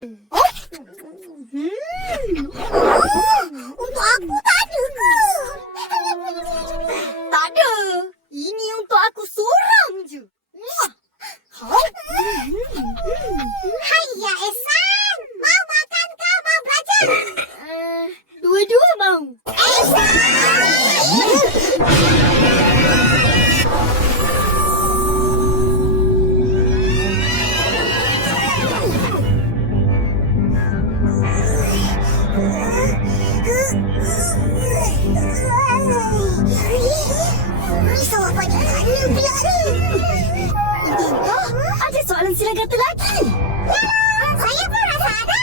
Untuk aku tak ada ke? Tak ada. Ini untuk aku seorang je. Hayya Ehsan, mau makan ke mau belajar? Dua-dua mau. Risau apa di mana pula ni? Oh, ada soalan silang kata lagi. Yalah, saya pun rasa ada.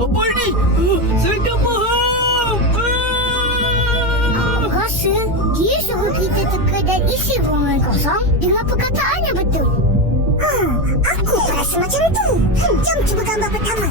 Apa ini? Saya tak faham. Aku rasa dia suruh kita teka dan isi ruangan kosong dengan perkataan yang betul. Aku rasa macam tu. Jom cuba gambar pertama.